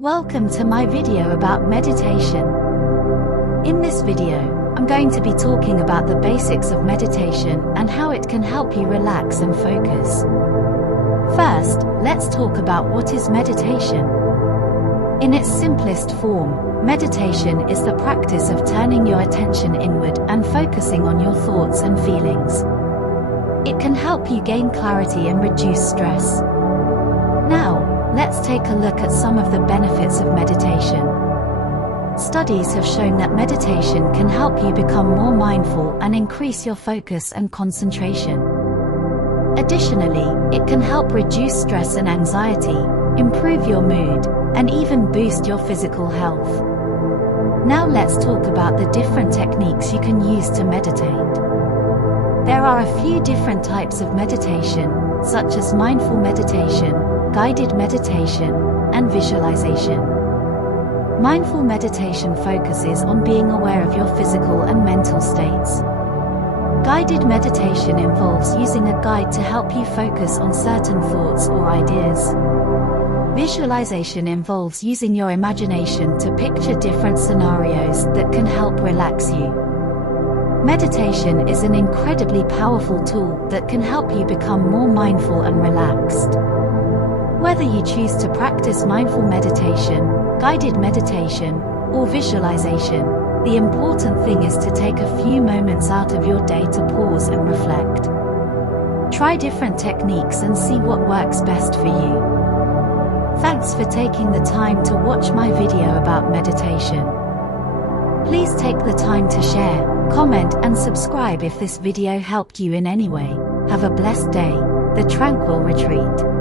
Welcome to my video about meditation. In this video, I'm going to be talking about the basics of meditation and how it can help you relax and focus. First, let's talk about what is meditation. In its simplest form, meditation is the practice of turning your attention inward and focusing on your thoughts and feelings. It can help you gain clarity and reduce stress. Now, let's take a look at some of the benefits of meditation. Studies have shown that meditation can help you become more mindful and increase your focus and concentration. Additionally, it can help reduce stress and anxiety, improve your mood, and even boost your physical health. Now let's talk about the different techniques you can use to meditate. There are a few different types of meditation, such as mindful meditation, guided meditation, and visualization. Mindful meditation focuses on being aware of your physical and mental states. Guided meditation involves using a guide to help you focus on certain thoughts or ideas. Visualization involves using your imagination to picture different scenarios that can help relax you. Meditation is an incredibly powerful tool that can help you become more mindful and relaxed. Whether you choose to practice mindful meditation, guided meditation, or visualization, the important thing is to take a few moments out of your day to pause and reflect. Try different techniques and see what works best for you. Thanks for taking the time to watch my video about meditation. Please take the time to share, comment, and subscribe if this video helped you in any way. Have a blessed day. The Tranquil Retreat.